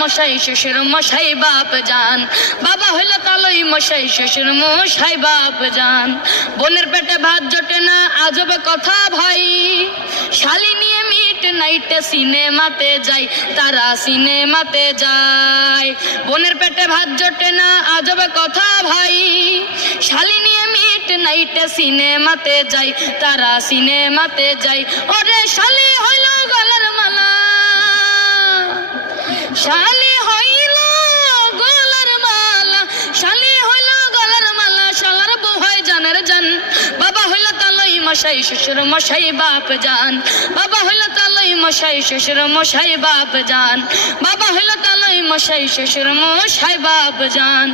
মশাই শ্বশুর মশাই বাপ জান, বাবা হইল তালই মশাই শ্বশুর মশাই বাপ জান। বোনের পেটে ভাত জোটে না আজব কথা ভাই, শালি নিয়ে মিট নাইটে সিনেমাতে যাই, তারা সিনেমাতে যায়। বোনের পেটে ভাত জোটে না আজব কথা ভাই, শালি নিয়ে মিট নাইটে সিনেমাতে যাই, তারা সিনেমাতে যাই। ওরে শালি হইল গলার মালা, শালি হইল গলার মালা, শালি হইল গলার মালা, শালার বউ হয় জানের জান। বাবা হইল তালই মশাই শ্বশুর মশাই বাপ জান, বাবা হইল তালই মশাই শ্বশুর মশাই বাপ জান, বাবা হইল তালই মশাই শ্বশুর মশাই বাপ জান।